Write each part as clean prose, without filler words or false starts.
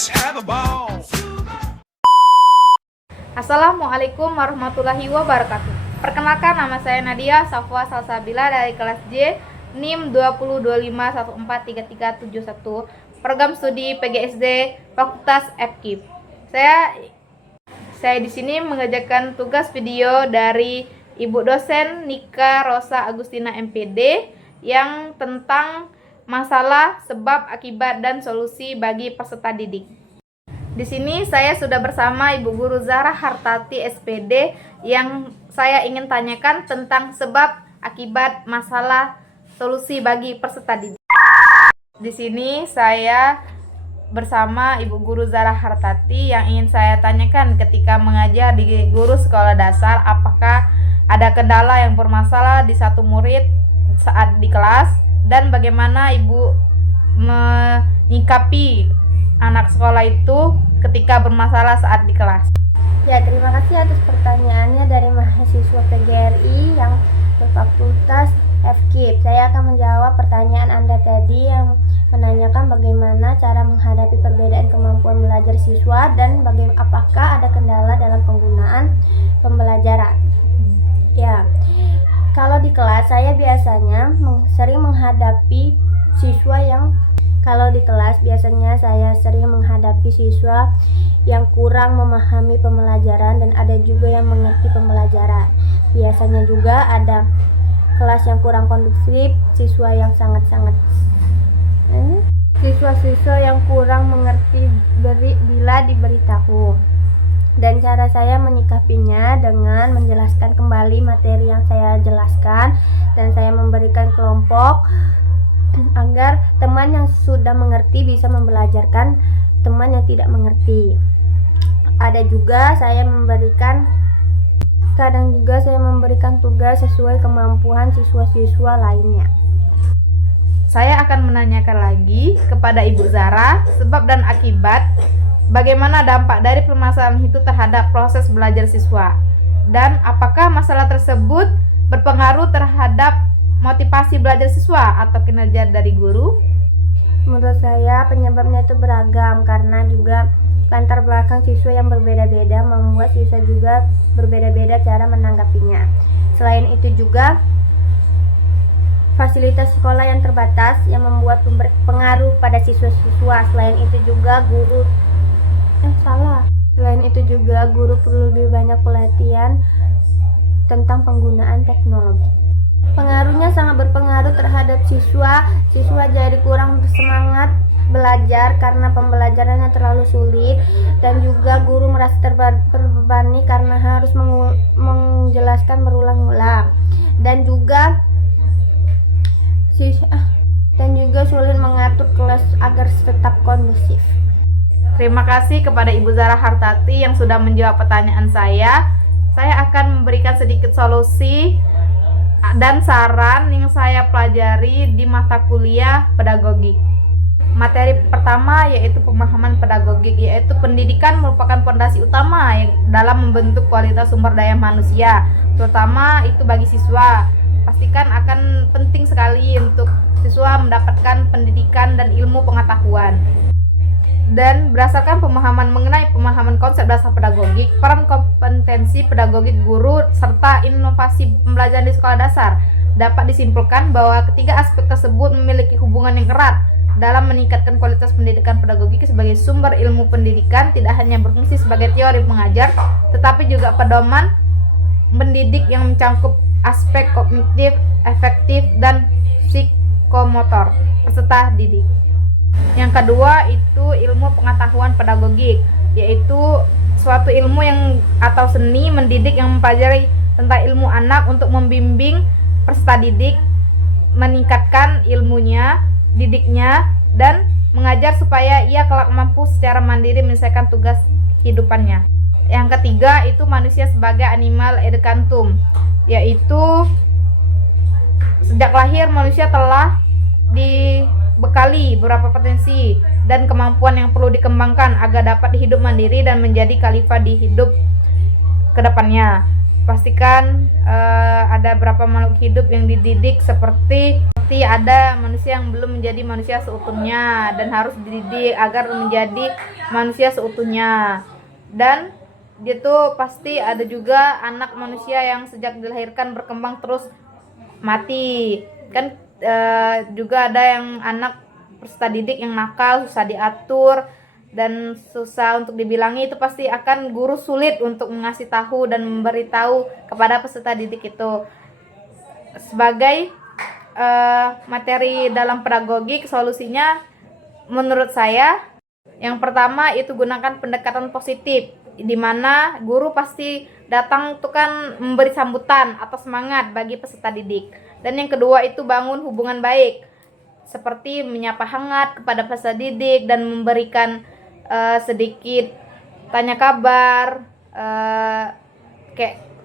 Let's have a ball. Assalamualaikum warahmatullahi wabarakatuh. Perkenalkan, nama saya Nadia Safwa Salsabila dari kelas J, NIM 2025143371, program studi PGSD Fakultas FKIP. Saya di sini mengerjakan tugas video dari Ibu dosen Nika Rosa Agustina MPD yang tentang masalah, sebab, akibat, dan solusi bagi peserta didik. Di sini saya sudah bersama Ibu Guru Zahra Hartati SPD yang saya ingin tanyakan tentang sebab, akibat, masalah, solusi bagi peserta didik. Di sini saya bersama Ibu Guru Zahra Hartati yang ingin saya tanyakan ketika mengajar di guru sekolah dasar, apakah ada kendala yang bermasalah di satu murid saat di kelas, dan bagaimana Ibu menyikapi anak sekolah itu ketika bermasalah saat di kelas. Ya, terima kasih atas pertanyaannya dari mahasiswa PGRI yang berfakultas FKIP. Saya akan menjawab pertanyaan Anda tadi yang menanyakan bagaimana cara menghadapi perbedaan kemampuan belajar siswa dan apakah ada kendala dalam penggunaan pembelajaran. Ya, kalau di kelas saya biasanya sering menghadapi siswa yang kurang memahami pembelajaran dan ada juga yang mengerti pembelajaran. Biasanya juga ada kelas yang kurang kondusif, siswa yang kurang mengerti bila diberitahu. Dan cara saya menyikapinya dengan menjelaskan kembali materi yang saya jelaskan, dan saya memberikan kelompok agar teman yang sudah mengerti bisa membelajarkan teman yang tidak mengerti. Kadang juga saya memberikan tugas sesuai kemampuan siswa-siswa lainnya. Saya akan menanyakan lagi kepada Ibu Zahra sebab dan akibat, bagaimana dampak dari permasalahan itu terhadap proses belajar siswa, dan apakah masalah tersebut berpengaruh terhadap motivasi belajar siswa atau kinerja dari guru? Menurut saya penyebabnya itu beragam, karena juga latar belakang siswa yang berbeda-beda membuat siswa juga berbeda-beda cara menanggapinya. Selain itu juga fasilitas sekolah yang terbatas yang membuat pengaruh pada siswa-siswa. Selain itu juga guru perlu lebih banyak pelatihan tentang penggunaan teknologi. Pengaruhnya sangat berpengaruh terhadap siswa jadi kurang bersemangat belajar karena pembelajarannya terlalu sulit, dan juga guru merasa terbebani karena harus menjelaskan berulang-ulang, dan juga sulit mengatur kelas agar tetap kondusif. Terima kasih kepada Ibu Zahra Hartati yang sudah menjawab pertanyaan saya. Saya akan memberikan sedikit solusi dan saran yang saya pelajari di mata kuliah pedagogik. Materi pertama yaitu pemahaman pedagogik, yaitu pendidikan merupakan fondasi utama dalam membentuk kualitas sumber daya manusia, terutama itu bagi siswa. Pastikan akan penting sekali untuk siswa mendapatkan pendidikan dan ilmu pengetahuan. Dan berdasarkan pemahaman mengenai pemahaman konsep dasar pedagogik, peran kompetensi pedagogik guru, serta inovasi pembelajaran di sekolah dasar, dapat disimpulkan bahwa ketiga aspek tersebut memiliki hubungan yang erat dalam meningkatkan kualitas pendidikan pedagogik sebagai sumber ilmu pendidikan. Tidak hanya berfungsi sebagai teori mengajar, tetapi juga pedoman mendidik yang mencakup aspek kognitif, efektif, dan psikomotor peserta didik. Yang kedua itu ilmu pengetahuan pedagogik, yaitu suatu ilmu atau seni mendidik yang mempelajari tentang ilmu anak untuk membimbing peserta didik, meningkatkan ilmunya, didiknya, dan mengajar supaya ia kelak mampu secara mandiri menyelesaikan tugas kehidupannya. Yang ketiga itu manusia sebagai animal educandum, yaitu sejak lahir manusia telah dibekali beberapa potensi dan kemampuan yang perlu dikembangkan agar dapat hidup mandiri dan menjadi khalifah di hidup kedepannya. Pastikan ada beberapa makhluk hidup yang dididik seperti pasti ada manusia yang belum menjadi manusia seutuhnya dan harus dididik agar menjadi manusia seutuhnya. Dan dia tuh pasti ada juga anak manusia yang sejak dilahirkan berkembang terus mati. Kan juga ada yang anak peserta didik yang nakal, susah diatur dan susah untuk dibilangi. Itu pasti akan guru sulit untuk mengasih tahu dan memberitahu kepada peserta didik itu. Sebagai materi dalam pedagogik, solusinya menurut saya yang pertama itu gunakan pendekatan positif, di mana guru pasti datang itu kan memberi sambutan atau semangat bagi peserta didik. Dan yang kedua itu bangun hubungan baik, seperti menyapa hangat kepada peserta didik dan memberikan sedikit tanya kabar,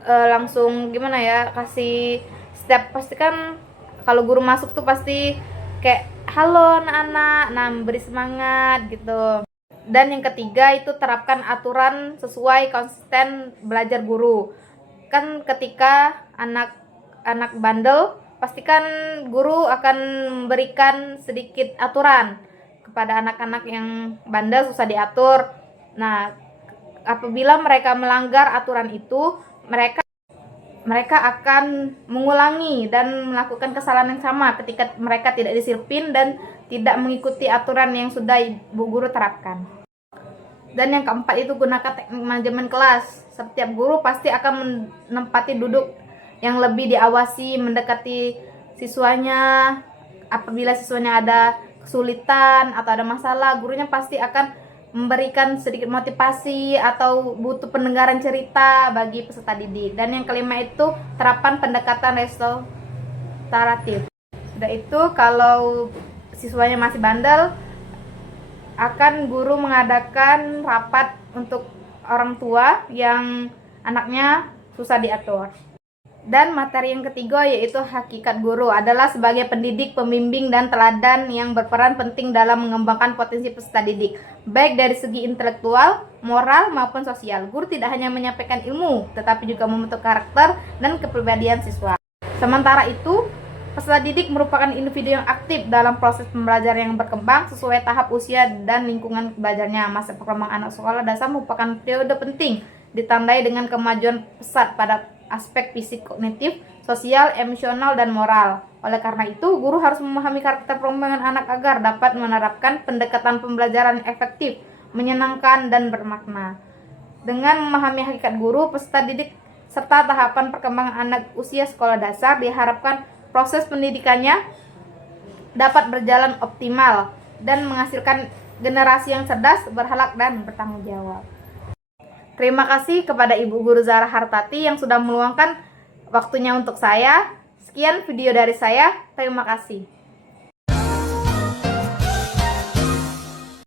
langsung gimana ya, kasih setiap, pasti kan kalau guru masuk tuh pasti kayak halo anak-anak, nah memberi semangat gitu. Dan yang ketiga itu terapkan aturan sesuai konsisten belajar guru. Kan ketika anak bandel, pastikan guru akan memberikan sedikit aturan kepada anak-anak yang bandel, susah diatur. Nah, apabila mereka melanggar aturan itu, mereka akan mengulangi dan melakukan kesalahan yang sama ketika mereka tidak disiplin dan tidak mengikuti aturan yang sudah ibu guru terapkan. Dan yang keempat itu gunakan teknik manajemen kelas. Setiap guru pasti akan menempati duduk yang lebih diawasi, mendekati siswanya. Apabila siswanya ada kesulitan atau ada masalah, gurunya pasti akan memberikan sedikit motivasi atau butuh pendengaran cerita bagi peserta didik. Dan yang kelima itu terapan pendekatan restoratif. Sudah itu kalau siswanya masih bandel, akan guru mengadakan rapat untuk orang tua yang anaknya susah diatur. Dan materi yang ketiga yaitu hakikat guru adalah sebagai pendidik, pembimbing, dan teladan yang berperan penting dalam mengembangkan potensi peserta didik, baik dari segi intelektual, moral, maupun sosial. Guru tidak hanya menyampaikan ilmu, tetapi juga membentuk karakter dan kepribadian siswa. Sementara itu, peserta didik merupakan individu yang aktif dalam proses pembelajaran yang berkembang sesuai tahap usia dan lingkungan belajarnya. Masa perkembangan anak sekolah dasar merupakan periode penting, ditandai dengan kemajuan pesat pada aspek fisik, kognitif, sosial, emosional, dan moral. Oleh karena itu, guru harus memahami karakter perkembangan anak agar dapat menerapkan pendekatan pembelajaran efektif, menyenangkan, dan bermakna. Dengan memahami hakikat guru, peserta didik, serta tahapan perkembangan anak usia sekolah dasar, diharapkan proses pendidikannya dapat berjalan optimal dan menghasilkan generasi yang cerdas, berakhlak, dan bertanggung jawab. Terima kasih kepada Ibu Guru Zahra Hartati yang sudah meluangkan waktunya untuk saya. Sekian video dari saya. Terima kasih.